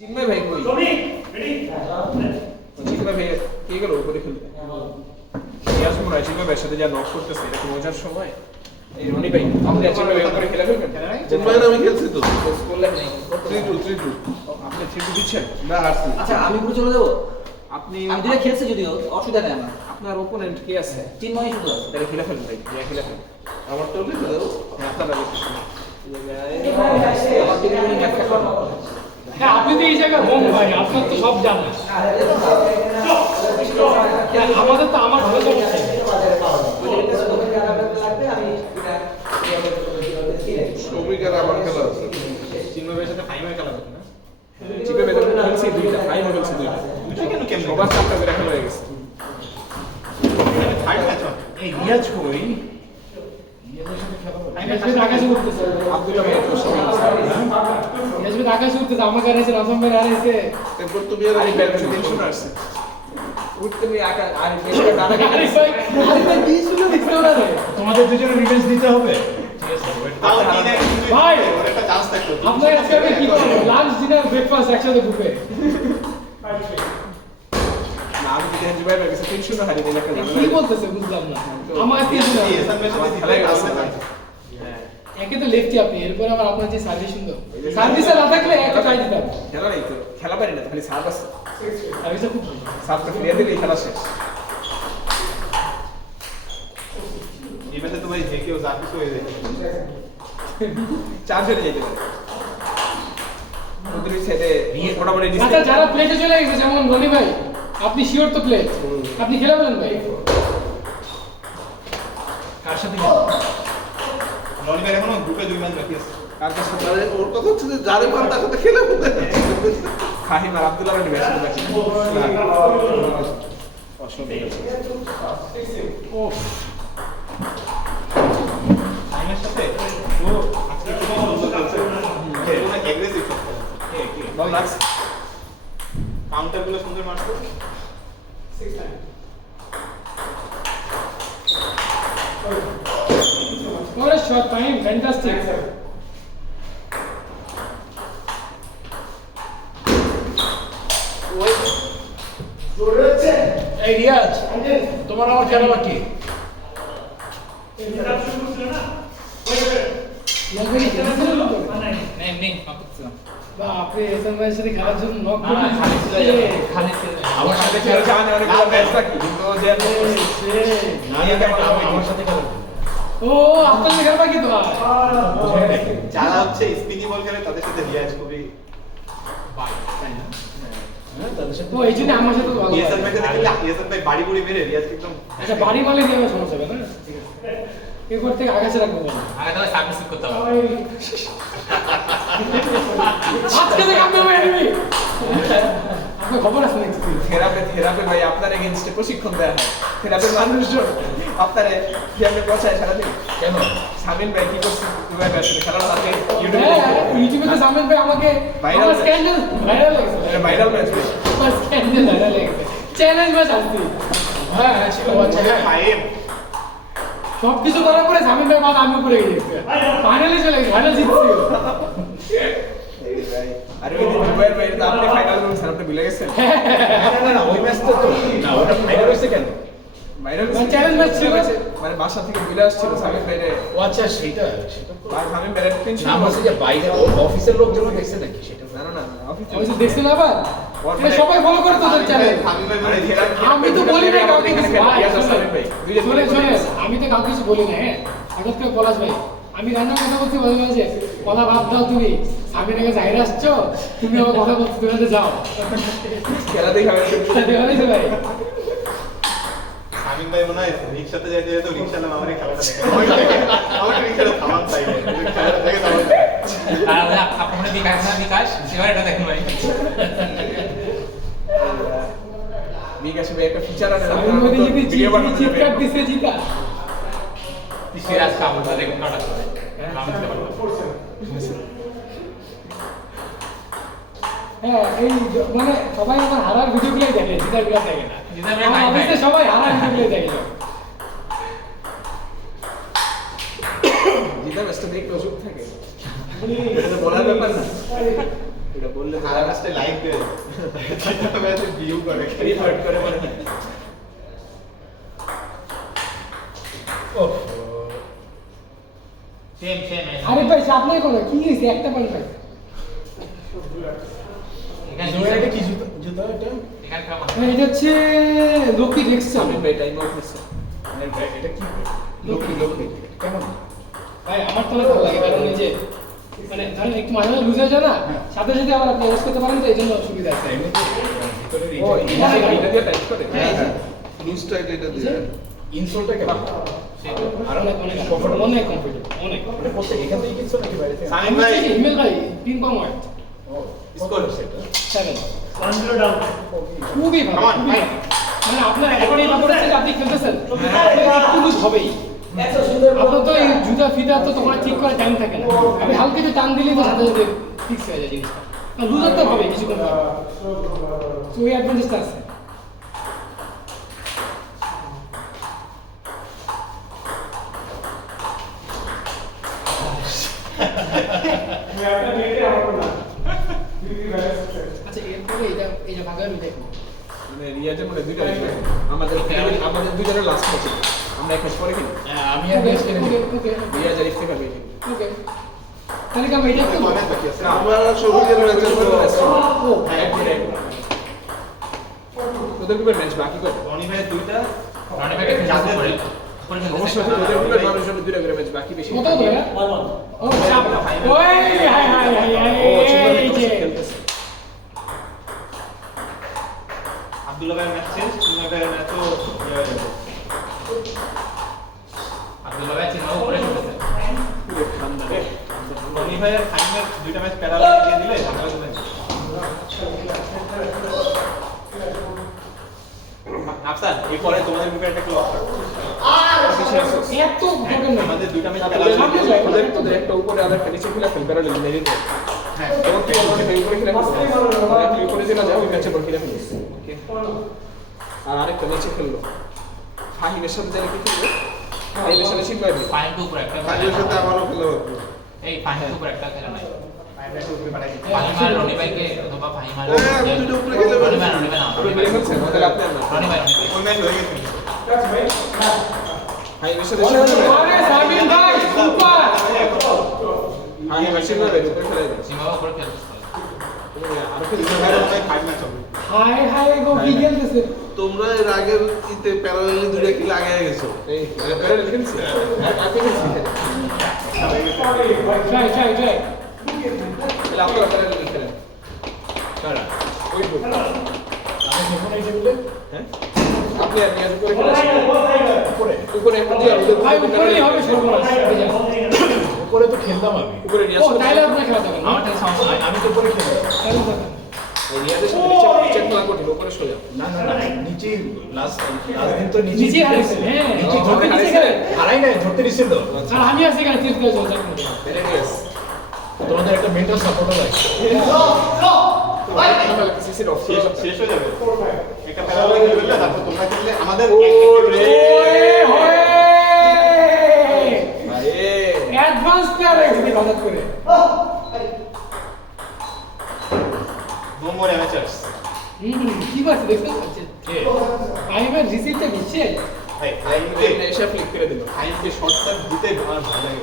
চিন্ময় ভাই কই চিন্ময় ভাই কে গেল উপরে খেলতে ইয়াস মনে হয় চিন্ময় ভাইয়ের সাথে যা নক করতেছে এটা কি মজার সময় এই রনি ভাই আপনি চিন্ময় ভাই উপরে খেলা ফেলবেন চিন্ময় আমি খেলছি তো স্কুল লাইফ নেই 3-2 আপনি 3-2 দিচ্ছেন না হারছি আচ্ছা আমি পুরো চলে যাবো। আপনি আমি দিলে খেলছি যদিও অসুবিধা নেই আমার। আপনার ওপোনেন্ট কে আছে চিন্ময় শুধু আছে। তাহলে খেলা ফেলবেন ভাই খেলা ফেলবেন আমার তো লিখে দাও হ্যাঁ আপনারা দেখতে আমার দিকে উনি ব্যাখ্যা করেন। হ্যাঁ আপনি তো এই জায়গায় হোম ভাই আপনার তো সব জানেন আমাদের তো আমার ভালো সমস্যা শ্রমিকের আমার খেলা আছে চিন্ময় ভাইয়ের সাথে ফাইনাল খেলা হবে না চিন্ময় ভাই তো খেলছে দুইটা ফাইনাল খেলছে দুইটা কেন সবার চারটা করে খেলা হয়ে গেছে এই রিয়াজ কই আকাশে উঠতেছে আব্দুল্লাহ ভাই তো সবাই আকাশে উঠতেছে আমাকে হারাইছে রাসম ভাই হারাইছে এরপর তুমি আর আরে ব্যাটে টেনশন আসছে উঠতে আমি আকা আরে বেশি দাদা আরে ভাই কি শুনে দিতে ওরা রে তোমাদের দুজনের রিভেঞ্জ দিতে হবে তাও কি না ভাই ওর একটা চান্স থাকতো আপনার আজকে আমি কি করব লাঞ্চ ডিনার ব্রেকফাস্ট একসাথে বুফে না আমি দেখেন ভাই বেশি টেনশন হারি দিলে একটা কি ঝামেলা বলতেছে বুঝলাম না আমার আজকে আমার খেলাই গেছে হ্যাঁ একে তো লেফটি আপনি এরপর আবার আপনার যে সার্ভিস সুন্দর সার্ভিসে না থাকলে একটা ট্রাই দিতাম খেলা নেই তো খেলা পারি না খালি সার্ভ আছে সার্ভিসে খুব ভালো। সার্ভটা ফিরিয়ে দিলেই খেলা শেষ ইভেন্টে তো ভাই যে কেউ যা কিছু হয়ে যায় চার্জ হয়ে যেতে পারে ওদের সাইডে মোটামুটি আচ্ছা যারা প্লেটে চলে গেছে যেমন রনি ভাই আপনি শিওর তো প্লেট আপনি খেলে বলেন ভাই কার সাথে রনি ভাই এখনো গ্রুপে 2 ম্যাচ বাকি আছে কার কাছে আরে ওর কথা হচ্ছে যে যারে পান তার সাথে খেলে বলে ফাহিম আর আব্দুল্লাহ রানি ব্যাটে বাকি অসম্ভব টাইমের সাথে ও আজকে খুব সুন্দর খেলছে ওনা এগ্রেসিভ ভালো লাগছে কাউন্টার গুলো সুন্দর মারছে What a shot time, fantastic. এই রিয়াজ তোমার আমার খেলা বাকি আপনি এসএম ভাইয়ের সাথে খেলার জন্য নক আমার সাথে খেলা জানে অনেকগুলো ম্যাচ বাকি কিন্তু যে আমার সাথে খেলা ও আপনার সাথে খেলা বাকি তো যারা হচ্ছে স্পিনি বল খেলে তাদের সাথে রিয়াজ খুবই তাদের সাথে ও এই জন্য আমার সাথে ভালো ইয়েসান ভাই সাথে খেলে ইয়েসান ভাই বাড়ি বুড়ি মেরে রিয়াজ একদম আচ্ছা বাড়ি মালে দিয়ে আমার সমস্যা হবে না ঠিক আছে এরপর থেকে আকাশে রাখবো বলো আগে তাহলে সার্ভিস করতে হবে আজকে থেকে আপনি আমার এনিমি আপনার খবর আছে নেক্সট থেরাপি ভাই আপনার এগেইনস্টে প্রশিক্ষণ দেয়া হয় থেরাপির মানুষজন আপনারে কেমনে পৌঁছায় সারাদিন কেন সামিন ভাই কি করছে দুবাই ব্যাটে খেলার সাথে ইউটিউবে তো সামনে ভাই আমাকে Viral আমার match. স্ক্যান্ডাল ভাইরাল লাগছে ভাইরাল ম্যাচ ভাই আমার স্ক্যান্ডাল ভাইরাল লাগছে চ্যালেঞ্জ ম্যাচ আসছে হ্যাঁ ছিল আচ্ছা ফাইম সব কিছু করার পরে সামিন ভাই বাদ আমি উপরে গেছি ফাইনালি চলে গেছে ফাইনাল জিতছি আরে ওই দিন দুবাইয়ের বাইরে তো আপনি ফাইনাল করেছেন আপনি ভুলে গেছেন না ওই ম্যাচ তো না ওটা ফাইনাল হইছে কেন ভাইরাল মানে challenge match ছিল। মানে বাসা থেকে বিলে আসছিল সামিন ভাইরে ও আচ্ছা সেটা আর সামিন ভাইরে টেনশন না বলছে যে বাইরে ওর অফিসের লোকজন দেখছে নাকি সেটা না না অফিসে ওই যে দেখছেন আবার এটা সবাই ফলো করে তোদের চ্যানেল ফামি ভাই আরে বলে থেরাপি আমি তো বলি না কাউকে কিছু ভাই সামিন ভাই শুনে শুনে আমি তো কাউকে কিছু বলি না হ্যাঁ হঠাৎ করে পলাশ ভাই আমি রান্না কথা বলছি বলে মাঝে কথা ভাব দাও তুমি আমি নাকি যাই আসছো তুমি আমার কথা বলছো তুমি তো যাও খেলা দেখে আমি দেখালিস ভাই ফামি ভাই মনে হয় রিকশাতে যাইতে যেত রিকশালা আমারই খেলাটা দেখে আমার রিকশাটা থামান চাই খেলাটা দেখে থামান আর আপনার বিকাশ না বিকাশ সেবার এটা দেখুন ভাই বিকাশ ভাই একটা ফিচার আছে আমি মধ্যে যদি ভিডিও বানাতে চিৎকার দিছে জিতা সিরাজ কামড় দেখুন কাটা করে আমি দিতে পারবো হ্যাঁ এই মানে সবাই আমার হারার ভিডিওগুলোই দেখে জিতার গুলো দেখে না জিতার গুলো আমার নাই, অফিসে নাই। সবাই হারার ভিডিওগুলোই দেখে জিতা ব্যস্ত দেখতে অসুখ থাকে এটা তো বলার ব্যাপার না এটা বললে তো আর লাস্টে লাইক দেয় দুইটা ম্যাচে ভিউ করে রিফার্ট করে মনে হয় সেম সেম আরে ভাই চাপ নাই কোনো কি হয়েছে একটা পয়েন্ট ভাই এখানে এটা কি জুতা এটা? এখানে কেমন ভাই, এটা হচ্ছে লক্ষ্মী দেখছো আমি ভাই টাইম আউট হচ্ছে এটা কি? লক্ষ্মী। কেমন? ভাই আমার তো অনেক ভালো লাগে কারণ এই যে মানে ধরেন একটু মাঝে মাঝে লুজ হয়ে যায় না সাথে সাথে আবার আপনি ইউজ করতে পারেন তো এই জন্য সুবিধা আছে এমনিতে ভিতরের ও এটা দিয়ে টাইপ করে লুজটা এটা দিয়ে ইনসোলটা কেমন? আর অনেক অনেক কমফোর্টেবল অনেক কমফোর্টেবল অনেক মানে কোথায় এখান থেকে কিনছো নাকি বাইরে থেকে? সামিন ভাই ইমেল ভাই পিং পং ওয়ার্ড ও, স্কোর সেটা। 7 খুবই ভালো Come on, খুবই ভাই। ভালো। মানে আপনার এখন এই ব্যাপারটা হচ্ছে যে আপনি খেলতেছেন আপনার একটু লুজ হবেই আপনার তো এই জুতা ফিতা তো তোমার ঠিক করে টাইম থাকে না আপনি হালকা একটু টান দিলেই তো সাথে সাথে ফিক্স হয়ে যায় জিনিসটা লুজার তো হবে কিছুক্ষণ পর তো ওই অ্যাডভান্টেজটা আছে আচ্ছা এরপরে এটা ভাগা আমি দেখবো মানে রিয়াজে মানে দুইটা রেখে আমাদের দুইজনের লাস্ট ম্যাচ আমরা এক ম্যাচ পরে খেলি আমি আর বেশ কিনে নিই। ওকে রিয়াজ আর ইফতে খাবে ওকে তাহলে কি আমরা এটা কয় করবো ম্যাচ বাকি আছে আমরা সবুজের ম্যাচের ও তোদের গ্রুপের ম্যাচ বাকি কত রনি ভাই দুইটা রনি ভাইকে চাপ করে উপরে অবশ্যই তোদের গ্রুপের মানুষজন দুইটা করে ম্যাচ বাকি বেশি কত করে ও চাপ ওই হাই হাই হাই ও চিন্তা এই যে খেলতেছে আব্দুল্লাহ ভাইয়ের ম্যাচ শেষ চিন্ময় ভাইয়ের ম্যাচও ইয়ে হয়ে যাবে আব্দুল্লাহ ভাই চিন্তা উপরে চলেছে পুরো ঠান্ডা রে রনি ভাইয়ের ফাইনাল দুইটা ম্যাচ প্যারাল দিয়ে দিলে ঝামেলা চলে যাবে আফসার এরপরে তোমাদের গ্রুপে একটা ক্লোজ এত দরকার নেই আমাদের দুইটা ম্যাচ তোদের প্যারাল সামনে যায়। তোদের একটা উপরে আর একটা নিচে খেলা খেলবে আর মেরে দে হ্যাঁ এবং তুই অলরেডি মেইন করে খেলা তুই উপরে দিলা যাও ওই ম্যাচে বল খেলা ফেলিস ওকে আর আরেকটা নিচে খেললো ফাহিমের সাথে যারা কি খেলবে ফাহিমের সাথে শিখবে ফাইন টু উপরে একটা ফাইনালের সাথে আমারও খেলা হতো এই ফাইন টু উপরে একটা খেলা নাই ফাইনাল গ্রুপে পাঠাই দিচ্ছি ফাহিমার রনি ভাইকে অথবা ফাহিমার আমি দুটো উপরে খেলে রনি ভাই না আপনি মেরে ফেলছেন তাহলে আপনি আর না রনি ভাই ওই ম্যাচ হয়ে গেছে ফাহিমের সাথে শিখবে আরে সামিন ভাই সুপার ফাহিমের শিখবে উপরে খেলা দেয় সীমা উপরে খেলতেছে আর কি চিন্ময় ভাইয়ের মনে হয় 5 ম্যাচ হবে হাই হাই গো কি খেলতেছে তোমরা এর আগের ইতে প্যারালালি দুটো কি লাগাই গেছো এই প্যারা খেলছি আপনি খেলছি ট্রাই ট্রাই ট্রাই তাহলে আপনারা প্যারা খেলেন কারা? ওই গ্রুপ আমি যখন এই টেবিলে হ্যাঁ আপনি আর নিয়াজ উপরে খেলেছেন উপরে উপরে একটা দিয়ে ভাই উপরেই হবে সর্বনাশ উপরে তো খেলতাম আমি। উপরে নিয়াজ ও তাইলে আপনার খেলা যাবে না আমার থেকে সমস্যা নাই আমি তো উপরে খেলতাম। তাইলে যাবে না। নিয়াজের সাথে নিচে খেলা কঠিন উপরে সোজা না না না নিচে লাস্ট দিন তো নিচে নিচে হারাইছে হ্যাঁ নিচে ধরতে নিচে নিচে হারাইছে। হারাই নাই ধরতে নিচ্ছে তো আর আমি আছি এখানে তীর্থ চলছে ভেরি নাইস তোমাদের একটা মেন্টাল সাপোর্টও লাগে সিসির অফ শেষ হয়ে যাবে একটা প্যারাল খেললে তারপর তোমরা খেললে আমাদের ও রে ওয়ে আরে অ্যাডভান্স প্লেয়ার হয়ে গেছে হঠাৎ করে নো মোর অ্যামেচারস কি করছে দেখছেন কে টাইমের রিসিপ্টটা দিচ্ছে ভাই এসে ফ্লিক করে দিল আইনকে শর্টটা দিতে আমার ভালো লাগে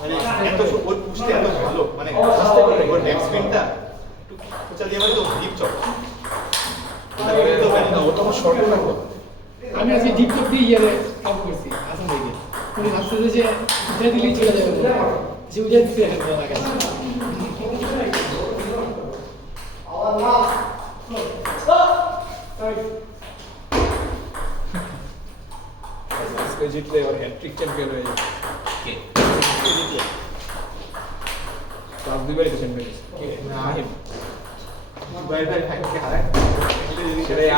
মানে এত ওর পুষতে এত ভালো মানে ওর ব্যাক স্পিনটা একটু কোচা দিয়ে মানে তো ডিপ চপ ও তো আমার শর্টও লাগলো আমি আজকে ডিপ টপ দিয়ে ইয়ারে কাম করছি আসাম থেকে উনি ভাবছে যে উঠে দিলেই চলে যাবে বলে সে উঠে দিতে এখন ভালো লাগে আজকে জিতলে ওর হ্যাট্রিক চ্যাম্পিয়ন হয়ে যাবে কে জিতলে তার দুইবারই তো চ্যাম্পিয়ন হয়েছে ফাহিম ভাই ভাই ভাইকে হারায় সেটাই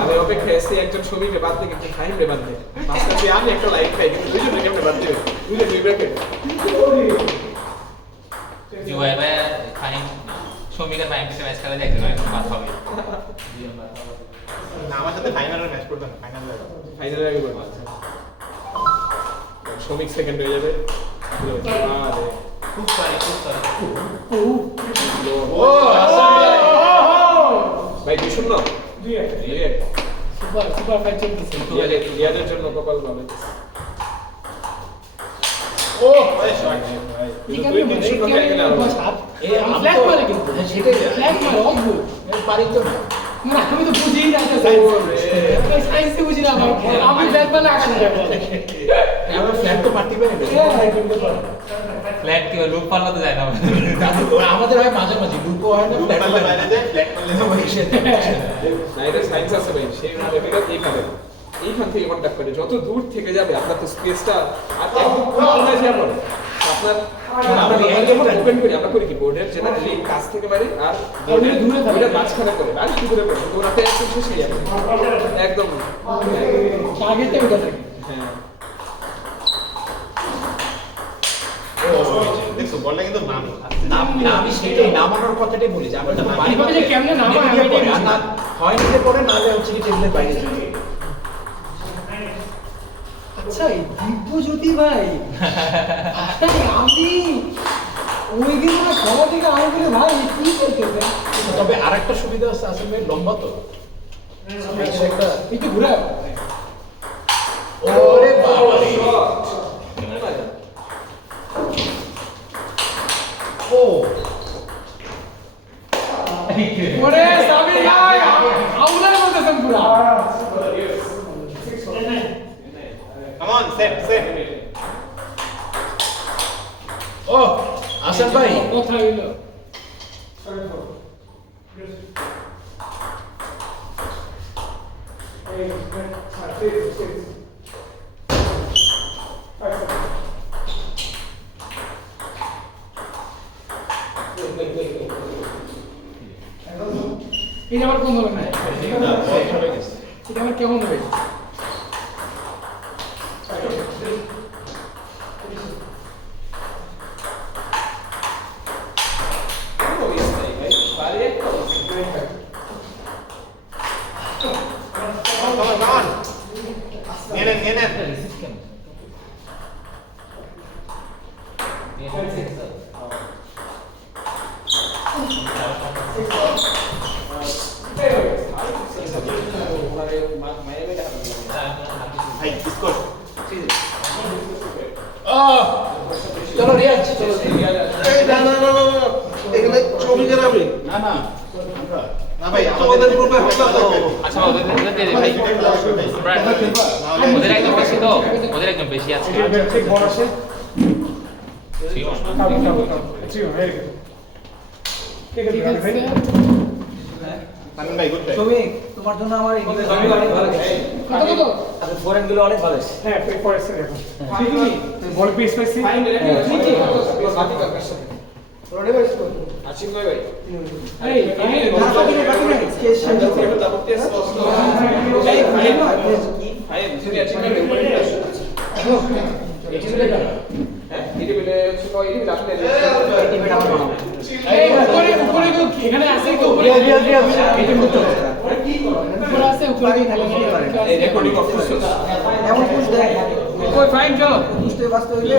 আমি অপেক্ষায় আছি একজন ছবিকে বাদ দিয়ে কিন্তু ফাহিমরে বাদ দিয়ে মাঝখানে আমি একটা লাইক পাই কিন্তু দুইজনে কেমনে বাদ দিবে দুইজন দুই ব্র্যাকেট জুবাই ভাই ফাইন সমীকের ফাইন পিছে ম্যাচ খেলা দেখতে পারে বাদ হবে না আমার সাথে ফাইনালের ম্যাচ করবে না ফাইনাল লাগে ফাইনালে আগে বলবো শ্রমিক সেকেন্ড হয়ে যাবে আরে খুব সরি ও ভাই 2-0 সুপার ফাইট চলতেছে রিয়াদের জন্য কপাল ভালো ও ভাই শট ঠিক আছে বাস হাত ফ্ল্যাগ মারে কিন্তু সেটাই ফ্ল্যাগ মারে অদ্ভুত পারি তো না না আমি তো বুঝিই না সায়েন্সে বুঝি না আমি ফ্ল্যাগ মারলে আকাশে যাবো আমরা ফ্ল্যাট তো পারতে পারি না ফ্ল্যাট কি লুক পাল্লা তো যায় না আমাদের হয় মাঝে মাঝে লুকো হয় না ফ্ল্যাট পাল্লা বাইরে যায় ফ্ল্যাট মারলে না এটা সায়েন্স আছে ভাই সেই লেভেলে এইখান থেকে কন্ট্যাক্ট করে যত দূর থেকে যাবে আপনার তো স্পেসটা আর একদম কোনায় যাওয়ার পরে আপনার ওপেন করি আমরা করি কি বোর্ডের জেনারেলি কাছ থেকে বাইরে আর বোর্ডের দূরে থাকে মাঝখানে করে আর কি দূরে করে তোমরা তো একদম শেষ হয়ে যাবে একদম টার্গেটটা ওটা থাকে হ্যাঁ দেখছো বলটা কিন্তু না আমি সেটাই নামানোর কথাটাই বলি যে আমরা তো বাড়ি এইভাবে যে কেমনে নামায় আমি এটাই বুঝি না। হয় নিতে পরে নালে হচ্ছে কি টেবিলের বাইরে চলে আচ্ছা এই দিব্যজ্যোতি ভাই আমি ওই দিন না খবর থেকে আমি বলি ভাই কি করতেছে তবে আরেকটা সুবিধা আছে আসলে লম্বা তো একটা একটু ঘুরে ওরে বাবা রে ও ওরে সামি ভাই আউলার বলতেছেন পুরা কাম অন সেট ও আসাদ ভাই কথা হইলো এটা আমার কোন ধরনের এটা আমার কেমন হবে কাম অন নিয়ে নেন ভাই স্কোর চলো রিয়াজ চলো এই না না না না না, এখানে ছবি কেনাবে না না না ভাই আমাদের গ্রুপে হামলা তো আচ্ছা ওদের দিয়ে দে ভাই আমরা ওদের একদম বেশি তো ওদের একদম বেশি আছে ঠিক আছে সানন ভাই গুড বাই তুমি তোমার জন্য আমার ইংলিশ অনেক ভালো গেছে কত কত আর ফরেন গুলো অনেক ভালো গেছে হ্যাঁ পে পড়েছে এখন ঠিকই বল পিস পাইছি ফাইন রেখে ঠিকই বাকি কার সাথে রোডে বাইস কর আশিক ভাই ভাই এই বাকি নেই কেস শেষ ফাইন যদি আশিক ভাই উপরে আসো হ্যাঁ এটি বলে ছিল এটি রাখলে এই উপরে কেউ এখানে আছে কেউ উপরে এটা করতে হবে উপরে আছে উপরে কেউ খেলে এই রেকর্ডিং করতেছো এমন পুশ দেয় ওই ফাইন চলো পুশতে বাঁচতে হইলে